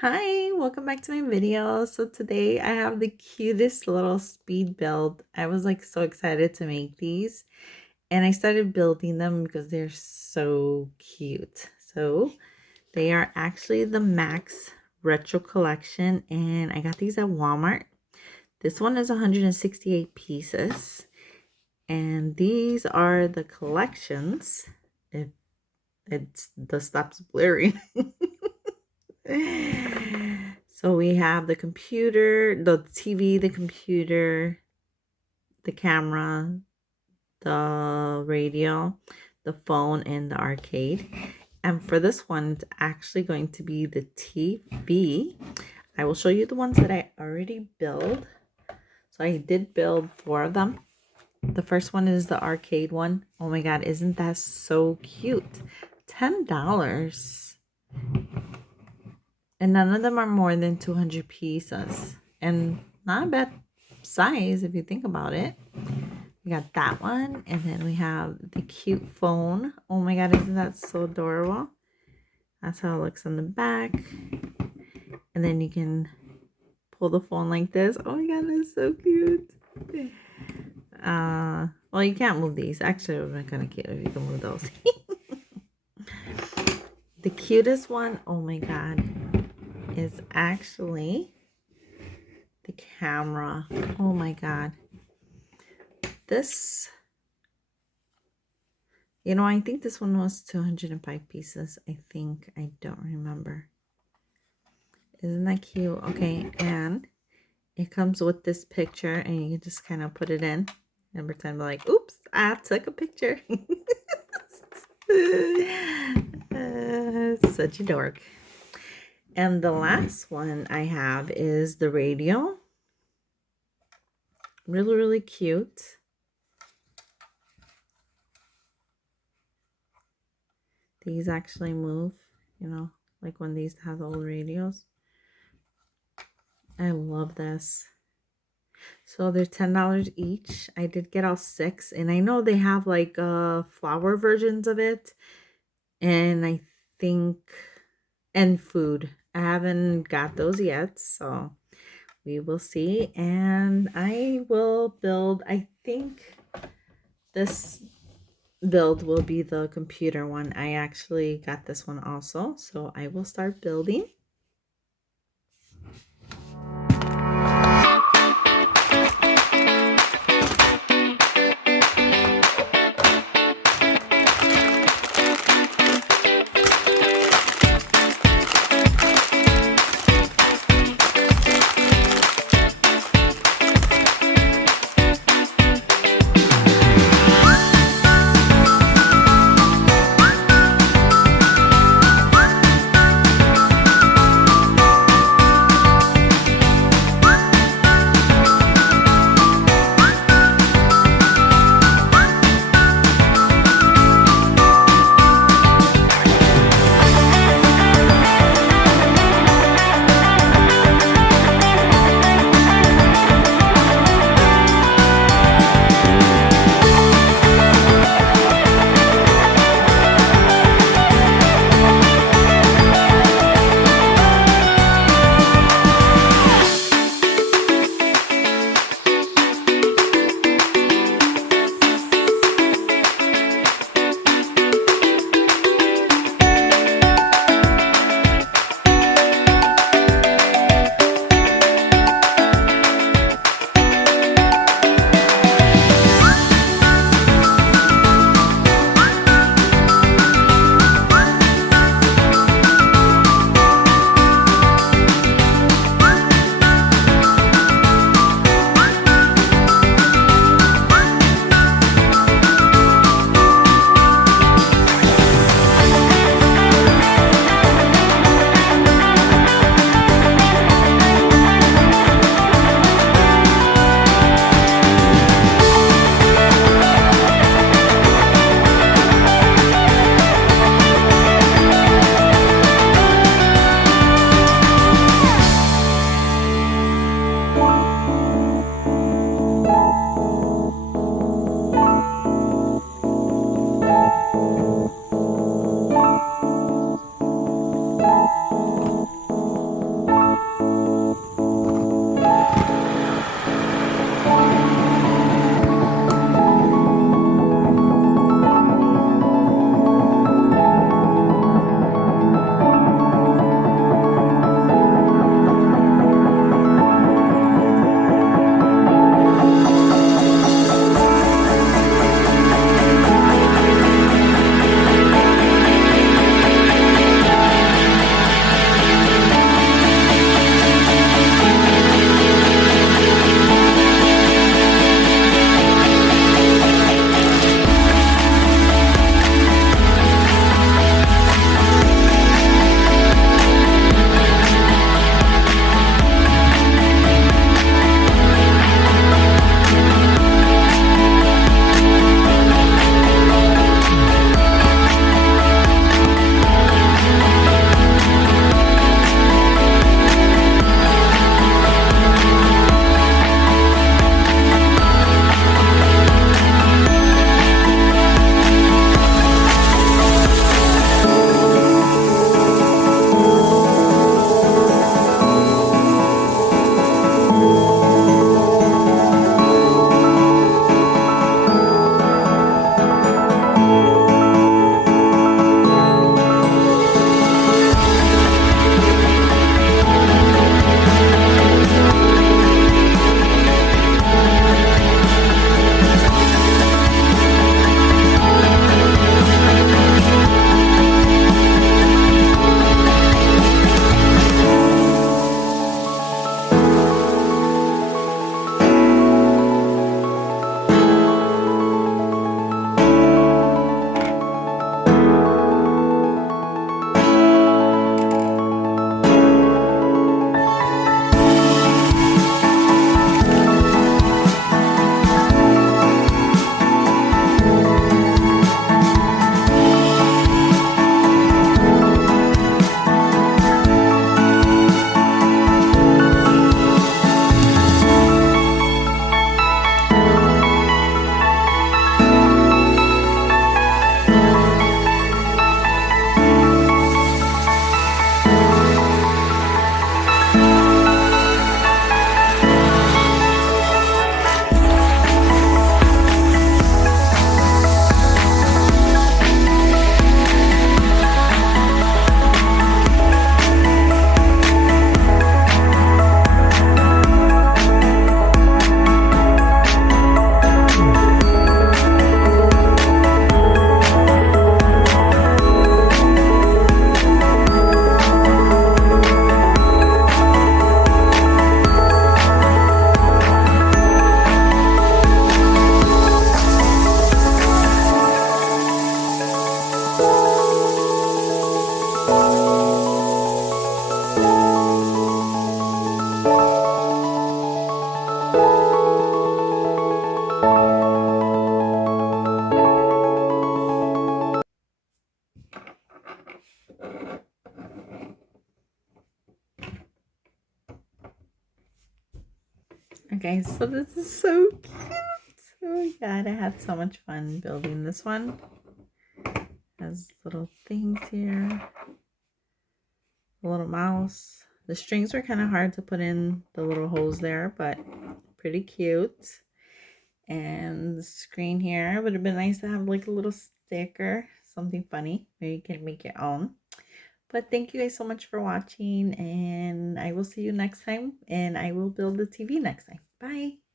Hi, welcome back to my video. So today I have the cutest little speed build. I was like so excited to make these and I started building them because they're so cute. So they are actually the Max Retro Collection and I got these at Walmart. This one is 168 pieces and these are the collections. If the stops blurring. So we have the computer, the TV, the computer, the camera, the radio, the phone, and the arcade. And for this one, it's actually going to be the TV. I will show you the ones that I already built. So I did build 4 of them. The first one is the arcade one. Oh my god, isn't that so cute? $10. And none of them are more than 200 pieces. And not a bad size if you think about it. We got that one. And then we have the cute phone. Oh my god, isn't that so adorable? That's how it looks on the back. And then you can pull the phone like this. Oh my god, that's so cute. Well, you can't move these. Actually, it would be kind of cute if you can move those. The cutest one, oh my god, is actually the camera. Oh my god. This, I think this one was 205 pieces. I think. I don't remember. Isn't that cute? Okay, and it comes with this picture and you can just kind of put it in and pretend like, oops, I took a picture. Such a dork. And the last one I have is the radio. Really, really cute. These actually move, like when these have old radios. I love this. So they're $10 each. I did get all 6. And I know they have like flower versions of it. And I think, and food. I haven't got those yet. So we will see. And I will build, I think this build will be the computer one. I actually got this one also. So I will start building. Okay, so this is so cute. Oh my god, I had so much fun building this one. Has little things here. A little mouse. The strings were kind of hard to put in the little holes there, but pretty cute. And the screen here would have been nice to have like a little sticker, something funny. Maybe you can make your own. But thank you guys so much for watching, and I will see you next time, and I will build the TV next time. Bye.